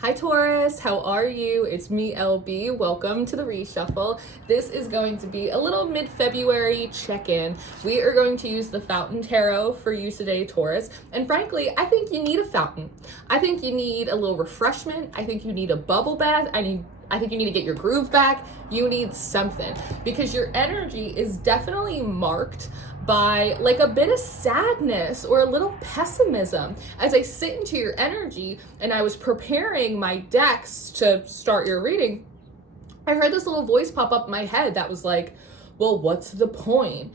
Hi Taurus, how are you? It's me, LB. Welcome to the reshuffle. This is going to be a little mid-February check-in. We are going to use the Fountain Tarot for you today, Taurus. And frankly, I think you need a fountain. I think you need a little refreshment. I think you need a bubble bath. I think you need to get your groove back. You need something because your energy is definitely marked by like a bit of sadness or a little pessimism. As I sit into your energy and I was preparing my decks to start your reading, I heard this little voice pop up in my head that was like, well, what's the point?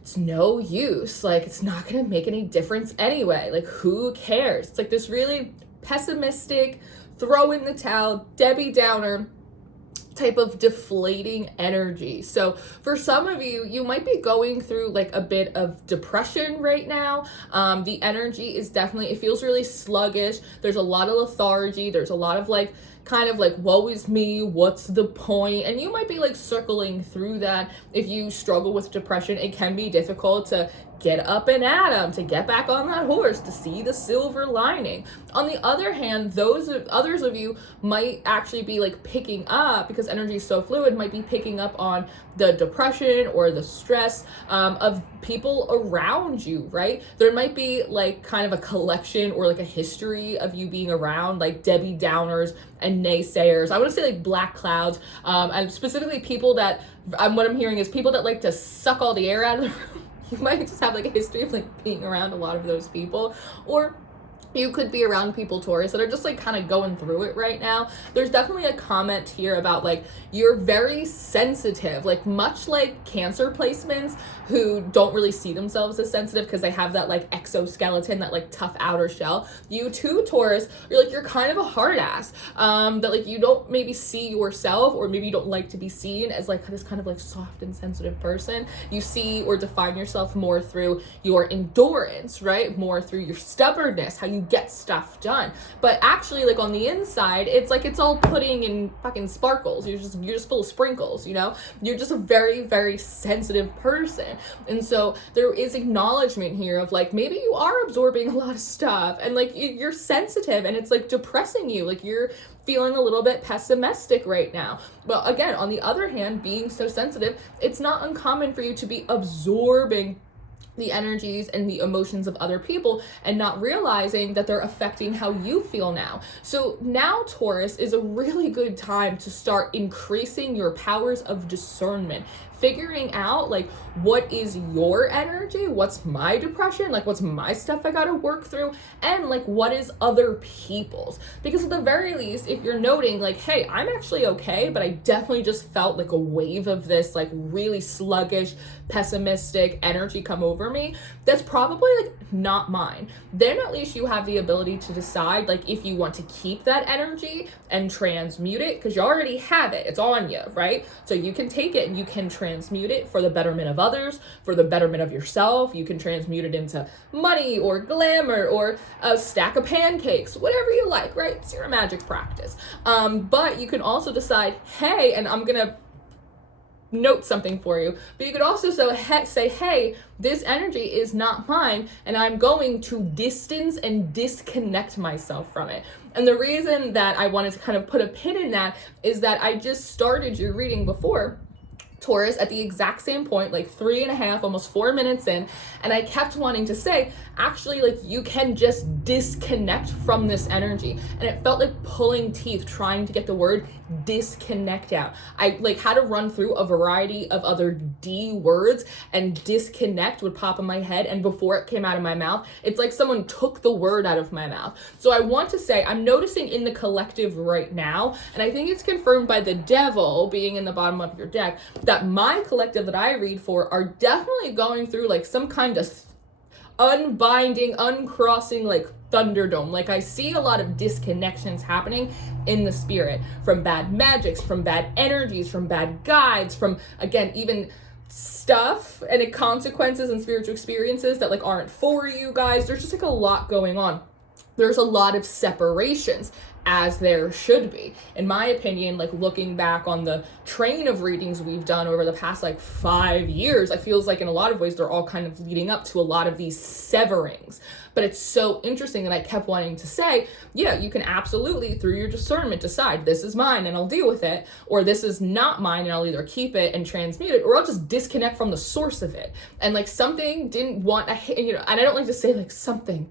It's no use. Like, it's not gonna make any difference anyway. Like, who cares? It's like this really pessimistic, throw in the towel, Debbie Downer type of deflating energy. So for some of you, you might be going through like a bit of depression right now. The energy is definitely, it feels really sluggish. There's a lot of lethargy. There's a lot of like, kind of like, woe is me, what's the point? And you might be like circling through that. If you struggle with depression, it can be difficult to get up and at 'em, to get back on that horse, to see the silver lining. On the other hand, others of you might actually be like picking up, because energy is so fluid, might be picking up on the depression or the stress of people around you, right? There might be like kind of a collection or like a history of you being around like Debbie Downers and naysayers. I want to say like black clouds, and specifically people that, what I'm hearing is people that like to suck all the air out of the room. You might just have like a history of like being around a lot of those people, or you could be around people, Taurus, that are just like kind of going through it right now. There's definitely a comment here about like you're very sensitive, like much like Cancer placements who don't really see themselves as sensitive because they have that like exoskeleton, that like tough outer shell. You too, Taurus, you're kind of a hard ass, that like you don't maybe see yourself, or maybe you don't like to be seen as like this kind of like soft and sensitive person. You see or define yourself more through your endurance, right? More through your stubbornness, how you get stuff done. But actually, like on the inside, it's like it's all pudding and fucking sparkles. You're just full of sprinkles, you know? You're just a very, very sensitive person. And so there is acknowledgement here of like, maybe you are absorbing a lot of stuff and like you're sensitive and it's like depressing you. Like you're feeling a little bit pessimistic right now. But again, on the other hand, being so sensitive, it's not uncommon for you to be absorbing the energies and the emotions of other people and not realizing that they're affecting how you feel now. So now, Taurus, is a really good time to start increasing your powers of discernment, figuring out like what is your energy, what's my depression, like what's my stuff I gotta work through, and like what is other people's. Because at the very least, if you're noting like, hey, I'm actually okay, but I definitely just felt like a wave of this like really sluggish, pessimistic energy come over me, that's probably like not mine. Then at least you have the ability to decide like if you want to keep that energy and transmute it, because you already have it, it's on you, right? So you can take it and you can transmute it for the betterment of others, for the betterment of yourself. You can transmute it into money or glamour or a stack of pancakes, whatever you like, right? It's your magic practice. But you can also decide, hey, and I'm gonna note something for you, but you could also say, hey, this energy is not mine and I'm going to distance and disconnect myself from it. And the reason that I wanted to kind of put a pin in that is that I just started your reading before, Taurus, at the exact same point, like 3.5, almost 4 minutes in, and I kept wanting to say, actually, like you can just disconnect from this energy. And it felt like pulling teeth trying to get the word disconnect out. I like had to run through a variety of other D words, and disconnect would pop in my head, and before it came out of my mouth, it's like someone took the word out of my mouth. So I want to say, I'm noticing in the collective right now, and I think it's confirmed by the devil being in the bottom of your deck, that my collective that I read for are definitely going through like some kind of unbinding, uncrossing, like Thunderdome. Like I see a lot of disconnections happening in the spirit, from bad magics, from bad energies, from bad guides, from, again, even stuff and consequences and spiritual experiences that like aren't for you guys. There's just like a lot going on. There's a lot of separations. as there should be. In my opinion, like looking back on the train of readings we've done over the past like 5 years, I feels like in a lot of ways they're all kind of leading up to a lot of these severings. But it's so interesting that I kept wanting to say, yeah, you can absolutely through your discernment decide this is mine and I'll deal with it, or this is not mine and I'll either keep it and transmute it, or I'll just disconnect from the source of it. And like something didn't want, and I don't like to say like something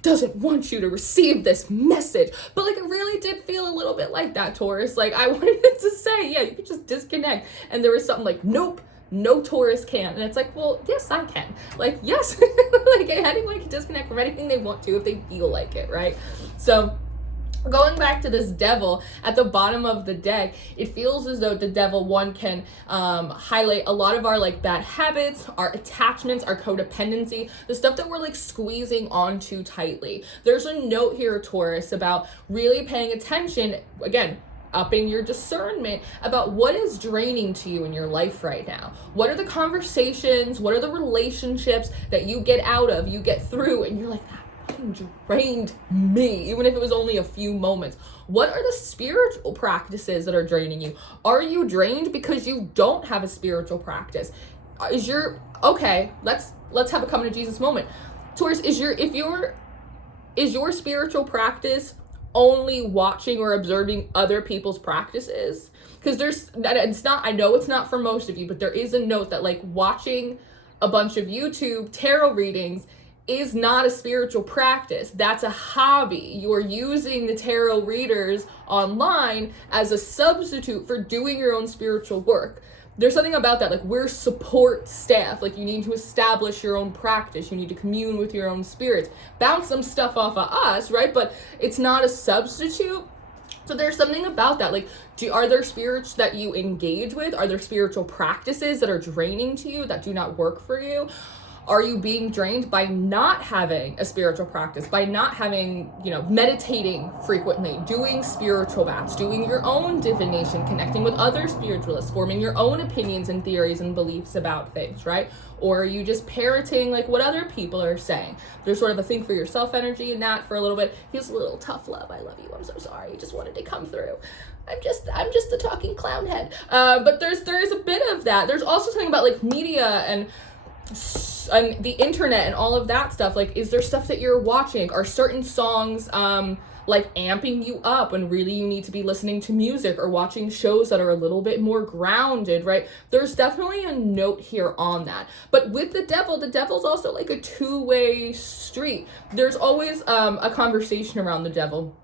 doesn't want you to receive this message, but like it really did feel a little bit like that, Taurus. Like I wanted to say, yeah, you could just disconnect, and there was something like, nope, no, Taurus can't. And it's like, well, yes, I can. Like, yes, like anyone can disconnect from anything they want to if they feel like it, right? So going back to this devil at the bottom of the deck, it feels as though the devil one can highlight a lot of our like bad habits, our attachments, our codependency, the stuff that we're like squeezing on too tightly. There's a note here, Taurus, about really paying attention, again, upping your discernment about what is draining to you in your life right now. What are the conversations, what are the relationships that you get out of, you get through, and you're like, that fucking drained me, even if it was only a few moments. What are the spiritual practices that are draining you? Are you drained because you don't have a spiritual practice? Is your, okay, let's have a come to Jesus moment. Taurus, is your spiritual practice only watching or observing other people's practices? Because it's not, I know it's not for most of you, but there is a note that like watching a bunch of YouTube tarot readings is not a spiritual practice. That's a hobby. You're using the tarot readers online as a substitute for doing your own spiritual work. There's something about that, like we're support staff, like you need to establish your own practice, you need to commune with your own spirits, bounce some stuff off of us, right? But it's not a substitute. So there's something about that, like are there spirits that you engage with? Are there spiritual practices that are draining to you, that do not work for you? Are you being drained by not having a spiritual practice, by not having, meditating frequently, doing spiritual baths, doing your own divination, connecting with other spiritualists, forming your own opinions and theories and beliefs about things, right? Or are you just parroting like what other people are saying? There's sort of a think for yourself energy in that for a little bit. Feels a little tough love. I love you. I'm so sorry. Just wanted to come through. I'm just a talking clown head. But there is a bit of that. There's also something about like media and the internet and all of that stuff. Like, is there stuff that you're watching? Are certain songs like amping you up when really you need to be listening to music or watching shows that are a little bit more grounded, right? There's definitely a note here on that. But with the devil's also like a two-way street. There's always a conversation around the devil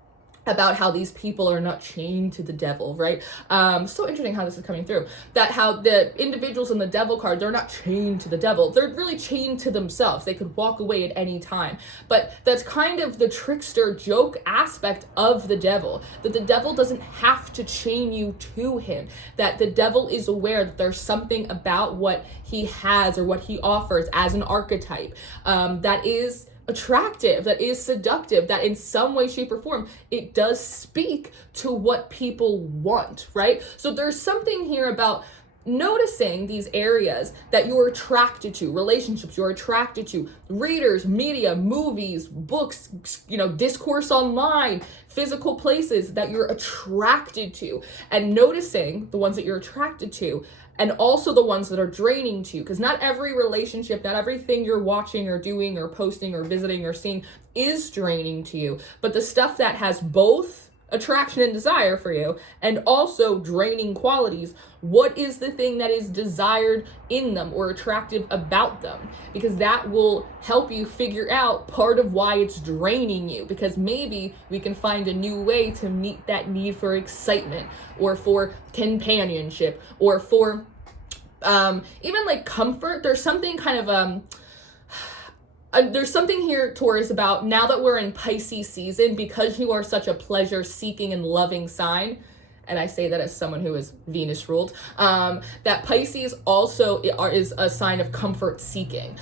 about how these people are not chained to the devil, right? So interesting how this is coming through. That how the individuals in the devil card, they're not chained to the devil. They're really chained to themselves. They could walk away at any time. But that's kind of the trickster joke aspect of the devil. That the devil doesn't have to chain you to him. That the devil is aware that there's something about what he has or what he offers as an archetype that is attractive, that is seductive, that in some way, shape, or form, it does speak to what people want, right? So there's something here about noticing these areas that you're attracted to, relationships you're attracted to, readers, media, movies, books, discourse online, physical places that you're attracted to, and noticing the ones that you're attracted to, and also the ones that are draining to you, because not every relationship, not everything you're watching or doing or posting or visiting or seeing is draining to you, but the stuff that has both attraction and desire for you and also draining qualities, what is the thing that is desired in them or attractive about them? Because that will help you figure out part of why it's draining you, because maybe we can find a new way to meet that need for excitement or for companionship or for even like comfort. There's something kind of there's something here, Taurus, about now that we're in Pisces season, because you are such a pleasure-seeking and loving sign, and I say that as someone who is Venus ruled, that Pisces also is a sign of comfort-seeking.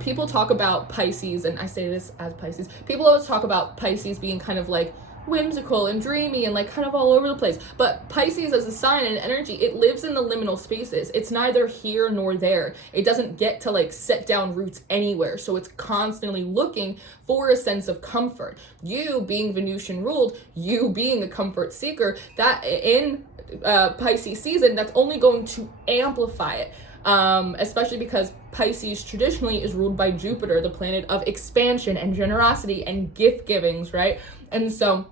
People talk about Pisces, and I say this as Pisces, people always talk about Pisces being kind of like whimsical and dreamy and like kind of all over the place. But Pisces as a sign and energy, it lives in the liminal spaces. It's neither here nor there. It doesn't get to like set down roots anywhere. So it's constantly looking for a sense of comfort. You being Venusian ruled, you being a comfort seeker, that in Pisces season, that's only going to amplify it. Especially because Pisces traditionally is ruled by Jupiter, the planet of expansion and generosity and gift givings, right? And so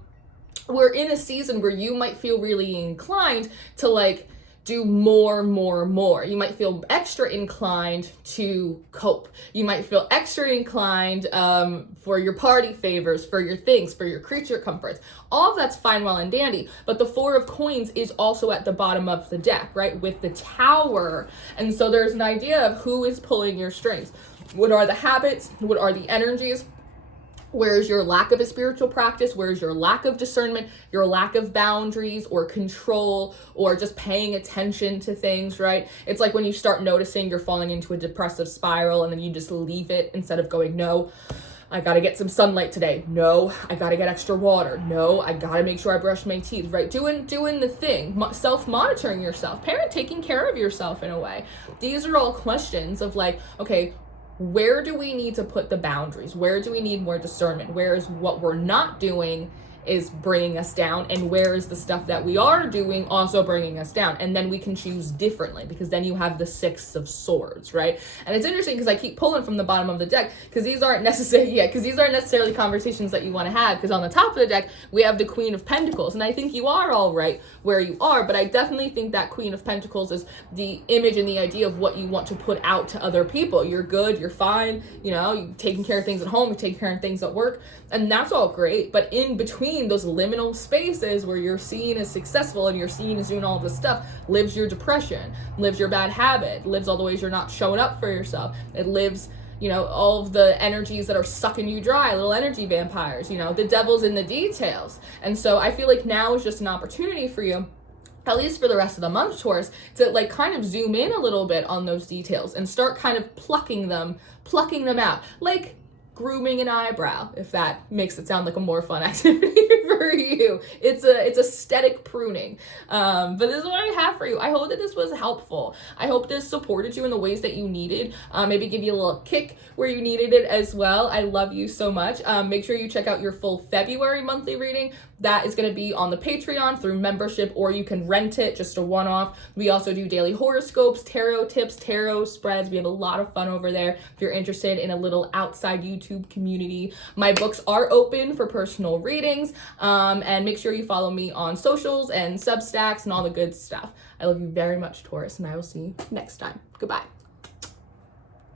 we're in a season where you might feel really inclined to like do more. You might feel extra inclined to cope. You might feel extra inclined for your party favors, for your things, for your creature comforts. All of that's fine, well, and dandy, but the Four of Coins is also at the bottom of the deck, right, with the Tower. And so there's an idea of who is pulling your strings. What are the habits? What are the energies? Where's your lack of a spiritual practice? Where's your lack of discernment, your lack of boundaries or control or just paying attention to things, right? It's like when you start noticing you're falling into a depressive spiral and then you just leave it instead of going, no, I gotta get some sunlight today. No, I gotta get extra water. No, I gotta make sure I brush my teeth, right? Doing the thing, self-monitoring yourself, taking care of yourself in a way. These are all questions of like, okay, where do we need to put the boundaries? Where do we need more discernment? Where is what we're not doing is bringing us down, and where is the stuff that we are doing also bringing us down? And then we can choose differently, because then you have the Six of Swords, right? And it's interesting because I keep pulling from the bottom of the deck because these aren't necessarily conversations that you want to have, because on the top of the deck we have the Queen of Pentacles, and I think you are all right where you are, but I definitely think that Queen of Pentacles is the image and the idea of what you want to put out to other people. You're good, you're fine, you know, you're taking care of things at home, you're taking care of things at work, and that's all great. But in between those liminal spaces where you're seen as successful and you're seen as doing all this stuff lives your depression, lives your bad habit, lives all the ways you're not showing up for yourself. It lives, you know, all of the energies that are sucking you dry, little energy vampires, you know, the devil's in the details. And so I feel like now is just an opportunity for you, at least for the rest of the month, Taurus, to like kind of zoom in a little bit on those details and start kind of plucking them out. Like grooming an eyebrow, if that makes it sound like a more fun activity for you. It's aesthetic pruning. But this is what I have for you. I hope that this was helpful. I hope this supported you in the ways that you needed. Maybe give you a little kick where you needed it as well. I love you so much. Make sure you check out your full February monthly reading. That is going to be on the Patreon through membership, or you can rent it, just a one-off. We also do daily horoscopes, tarot tips, tarot spreads. We have a lot of fun over there if you're interested in a little outside YouTube community. My books are open for personal readings, and make sure you follow me on socials and Substacks and all the good stuff. I love you very much, Taurus, and I will see you next time. Goodbye.